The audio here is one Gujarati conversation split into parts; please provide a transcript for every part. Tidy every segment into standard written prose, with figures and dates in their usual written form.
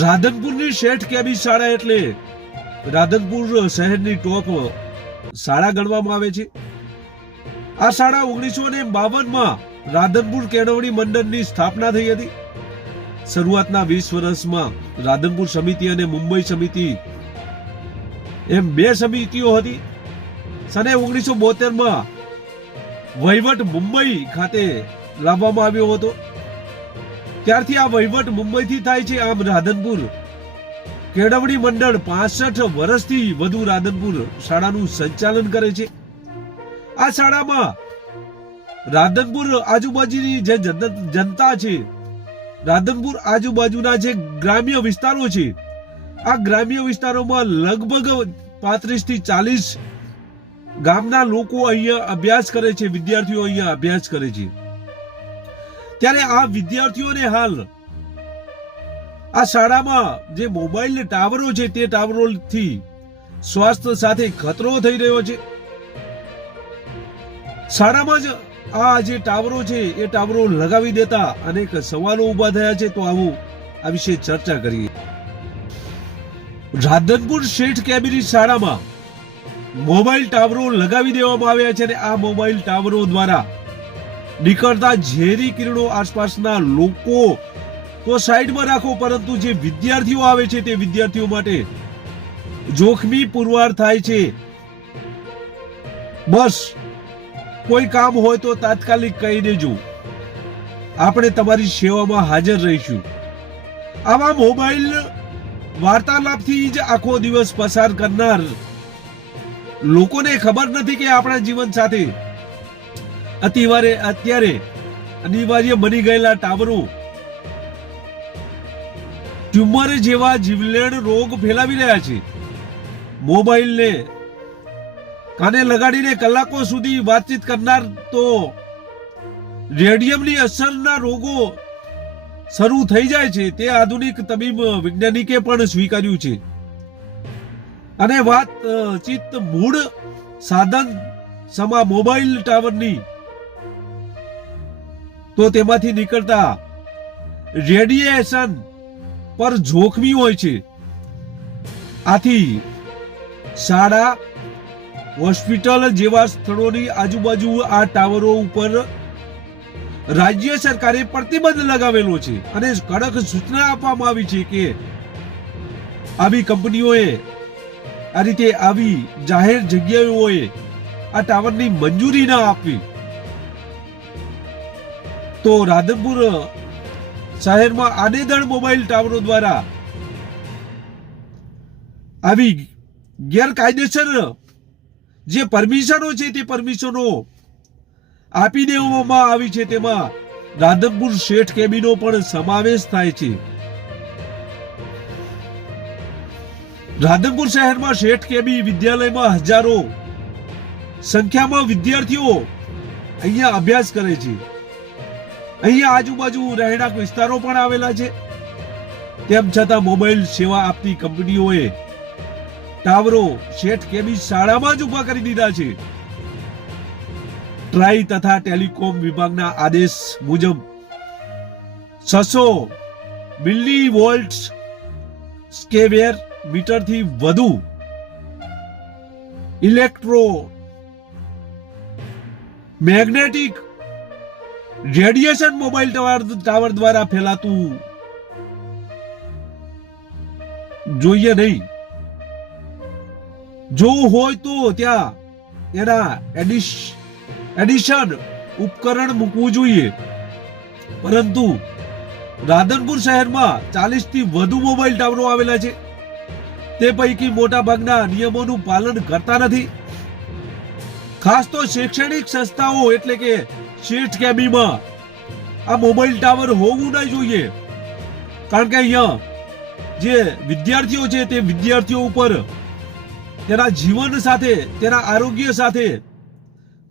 રાધનપુરની શેઠ કેબી શાળા એટલે રાધનપુર શહેરની ટોપ શાળા ગણવામાં આવે છે. આ શાળા 1952માં રાધનપુર કેળવણી મંડળની સ્થાપના થઈ હતી. શરૂઆતના 20 વર્ષમાં રાધનપુર સમિતિ અને મુંબઈ સમિતિ એમ બે સમિતિઓ હતી. સને 1972માં વહીવટ મુંબઈ ખાતે લાવવામાં આવ્યો હતો. ત્યારથી આ વહીવટ મુંબઈથી થાય છે. આમ રાધનપુર કેળવણી મંડળ 65 વર્ષથી વધુ રાધનપુર શાળાનું સંચાલન કરે છે. આ શાળામાં રાધનપુર આજુબાજુની જે જનતા છે, રાધનપુર આજુબાજુના જે ગ્રામ્ય વિસ્તારો છે, આ ગ્રામ્ય વિસ્તારોમાં લગભગ 35 થી 40 ગામના લોકો અહીંયા અભ્યાસ કરે છે, વિદ્યાર્થીઓ અહીંયા અભ્યાસ કરે છે. ત્યારે આ વિદ્યાર્થીઓને હાલ આ શાળામાં જે મોબાઈલ ટાવરો છે તે ટાવરોથી સ્વાસ્થ્ય સાથે ખતરો થઈ રહ્યો છે. શાળામાં જ આ જે ટાવરો છે એ ટાવરો લગાવી દેતા અનેક સવાલો ઉભા થયા છે. તો આવું આ વિશે ચર્ચા કરીએ. રાધનપુર શેઠ કેબીની શાળામાં મોબાઈલ ટાવરો લગાવી દેવામાં આવ્યા છે અને આ મોબાઈલ ટાવરો દ્વારા નીકળતા ઝેરી કિરણો આસપાસના લોકો તો સાઈડમાં રાખો, પરંતુ જે વિદ્યાર્થીઓ આવે છે તે વિદ્યાર્થીઓ માટે જોખમી પુરવાર થાય છે. બસ કોઈ કામ હોય તો તાત્કાલિક કહી દેજો, આપણે તમારી સેવામાં હાજર રહીશું. આવા મોબાઈલ વાર્તાલાપથી જ આખો દિવસ પસાર કરનાર લોકોને ખબર નથી કે આપણા જીવન સાથે અત્યારે અનિવાર્ય બની ગયેલા ટાવરો ટ્યુમર જેવા જીવલેણ રોગ ફેલાવી રહ્યા છે. મોબાઈલને કાને લગાડીને કલાકો સુધી વાતચીત કરનાર તો રેડિયમની અસરના રોગો શરૂ થઈ જાય છે. તે આધુનિક તબીબ વૈજ્ઞાનિકે પણ સ્વીકાર્યું છે. અને વાતચીત મૂળ સાધન સમા મોબાઈલ ટાવરની તો તેમાંથી નીકળતા રેડિયેશન પર જોખમી હોય છે. આથી શાળા, હોસ્પિટલ જેવા સ્થળોની આજુબાજુ આ ટાવરો ઉપર રાજ્ય સરકારે પ્રતિબંધ લગાવેલો છે અને કડક સૂચના આપવામાં આવી છે કે આવી કંપનીઓએ આ રીતે આવી જાહેર જગ્યાઓએ આ ટાવરની મંજૂરી ના આપવી. તો રાધનપુર શહેરમાં આડેધડ મોબાઈલ ટાવરો દ્વારા આવી ગેરકાયદેસર જે પરમિશનો છે તે પરમિશનો આપી દેવામાં આવી છે. તેમાં રાધનપુર શેઠ કેબીનો પણ સમાવેશ થાય છે. રાધનપુર શહેરમાં શેઠ કેબી વિદ્યાલયમાં હજારો સંખ્યામાં વિદ્યાર્થીઓ અહીંયા અભ્યાસ કરે છે. અહીંયા આજુબાજુ રહેણાંક વિસ્તારો પણ આવેલા છે. તેમ છતાં મોબાઈલ સેવા આપતી કંપનીઓએ ટાવરો શેઠ કેબી શાળામાં જ ઉભા કરી દીધા છે. ટ્રાઈ તથા ટેલિકોમ વિભાગના આદેશ મુજબ 600 મિલીવોલ્ટ સ્કેવેર મીટરથી વધુ electro magnetic radiation mobile tower દ્વારા ફેલાતું જોઈએ નહીં. જો હોય તો ત્યાં એના એડિશન ઉપકરણ મૂકવું જોઈએ. પરંતુ રાધનપુર શહેરમાં 40 થી વધુ મોબાઈલ ટાવરો આવેલા છે. તે પૈકી મોટા ભાગના નિયમોનું પાલન કરતા નથી. ખાસ તો શૈક્ષણિક સંસ્થાઓ એટલે કે શેઠ કેબીમાં આ મોબાઈલ ટાવર હોવું ન જોઈએ. કારણ કે અહીંયા જે વિદ્યાર્થીઓ છે તે વિદ્યાર્થીઓ ઉપર તેના જીવન સાથે, તેના આરોગ્ય સાથે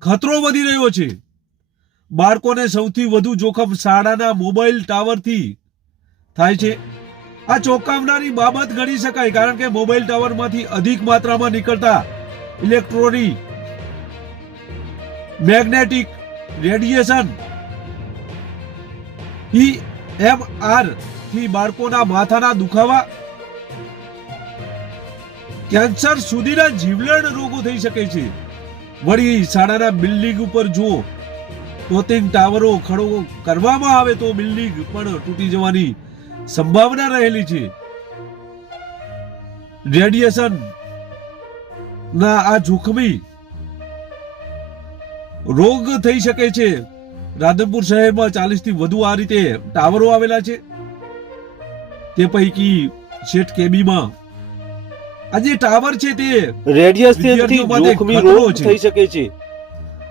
ખતરો વધી રહ્યો છે. બાળકોને સૌથી વધુ જોખમ શાળાના મોબાઈલ ટાવરથી થાય છે. આ ચોંકાવનારી બાબત ગણી શકાય, કારણ કે મોબાઈલ ટાવરમાંથી અધિક માત્રામાં નીકળતા ઇલેક્ટ્રોનિક મેગ્નેટિક રેડિયેશન EMR થી બાળકોના માથાના દુખાવા, કેન્સર સુધીના જીવલેણ રોગો થઈ શકે છે. વળી શાળાના બિલ્ડિંગ ઉપર જો તોતિંગ ટાવરો ખડો કરવામાં આવે તો બિલ્ડિંગ પણ તૂટી જવાની સંભાવના રહેલી છે. રેડિયેશન ના આ જોખમી રોગ થઈ શકે છે. રાધનપુર શહેરમાં 40 થી વધુ આ રીતે ટાવરો આવેલા છે. તે પૈકી શેઠ કેબીમાં આ જે ટાવર છે તે રેડિયેશનથી જોખમી રોગ થઈ શકે છે.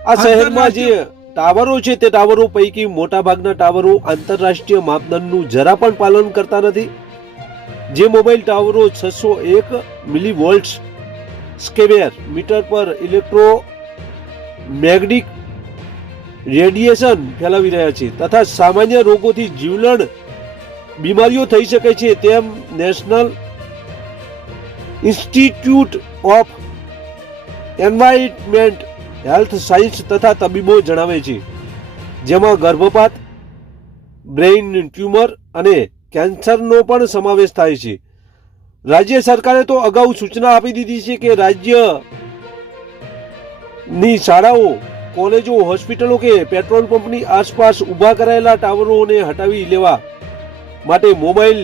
આ શહેરમાં જે ટાવરો છે તે ટાવરો પૈકી મોટા ભાગના ટાવરો આંતરરાષ્ટ્રીય માપદંડનું જરા પણ પાલન કરતા નથી. જે મોબાઈલ ટાવરો 601 મિલીવોલ્ટ્સ સ્ક્વેર મીટર પર ઇલેક્ટ્રોમેગ્નેટિક રેડિયેશન ફેલાવી રહ્યા છે તથા સામાન્ય રોગોથી જીવલેણ બીમારીઓ થઈ શકે છે તેમ national institute of environment health science તથા તબીબો જણાવે છે, જેમાં ગર્ભપાત, બ્રેઇન ટ્યુમર અને કેન્સરનો પણ સમાવેશ થાય છે. રાજ્ય સરકારે તો અગાઉ સૂચના આપી દીધી છે કે રાજ્યની શાળાઓ, કોલેજો, હોસ્પિટલો કે પેટ્રોલ પંપની આસપાસ ઊભા કરાયેલા ટાવરોને હટાવી લેવા માટે મોબાઈલ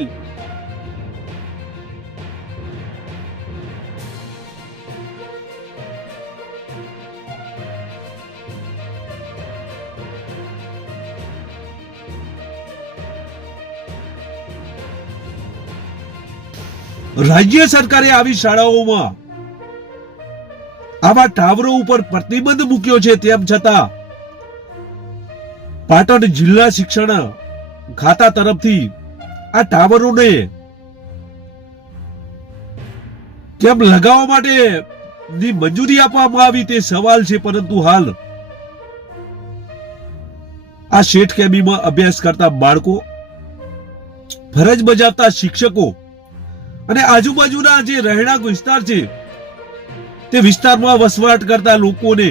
રાજ્ય સરકારે આવી શાળાઓમાં આવા ટાવરો ઉપર પ્રતિબંધ મૂક્યો છે. તેમ છતાં પાટણ જિલ્લા શિક્ષણ ખાતા તરફથી આ ટાવરોને કેમ લગાવવા માટે ની મંજૂરી આપવામાં આવી તે સવાલ છે. પરંતુ હાલ આ શેઠ કેબીમાં અભ્યાસ કરતા બાળકો, ફરજ બજાવતા શિક્ષકો અને આજુબાજુના જે રહેણાંક વિસ્તાર છે તે વિસ્તારમાં વસવાટ કરતા લોકોને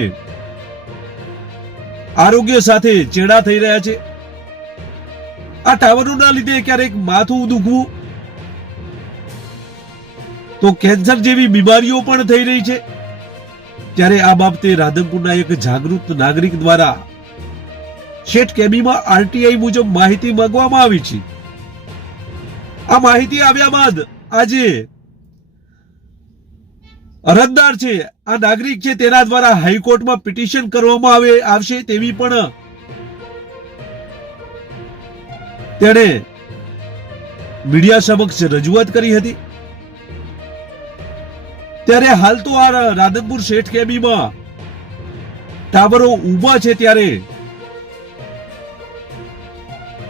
આરોગ્ય સાથે ચેડા થઈ રહ્યા છે. આ ટાવરોના લીધે ક્યારેક માથું દુખવું તો કેન્સર જેવી બીમારીઓ પણ થઈ રહી છે. ત્યારે આ બાબતે રાધનપુરના એક જાગૃત નાગરિક દ્વારા શેઠ કેબીમાં આરટીઆઈ મુજબ માહિતી માંગવામાં આવી છે. આ માહિતી આવ્યા બાદ આજે અરજદાર છે, આ નાગરિક છે, તેના દ્વારા હાઈકોર્ટમાં પિટિશન કરવામાં આવશે તેવી પણ તેણે મીડિયા સમક્ષ રજૂઆત કરી હતી. ત્યારે હાલ તો આ રાધનપુર શેઠ કેબીમાં ટાવરો ઊભા છે. ત્યારે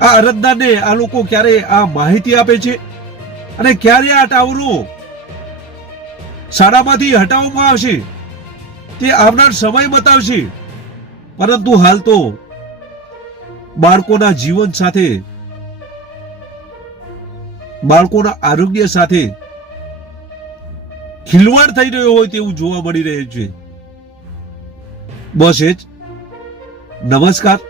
આ અરજદારને આ લોકો ક્યારે આ માહિતી આપે છે અને ક્યારે આ ટાવરો શાળામાંથી હટાવવામાં આવશે તે આવનાર સમય બતાવશે. પરંતુ હાલ તો બાળકોના જીવન સાથે, બાળકોના આરોગ્ય સાથે ખિલવાડ થઈ રહ્યો હોય તેવું જોવા મળી રહ્યું છે. બસ એ જ. નમસ્કાર.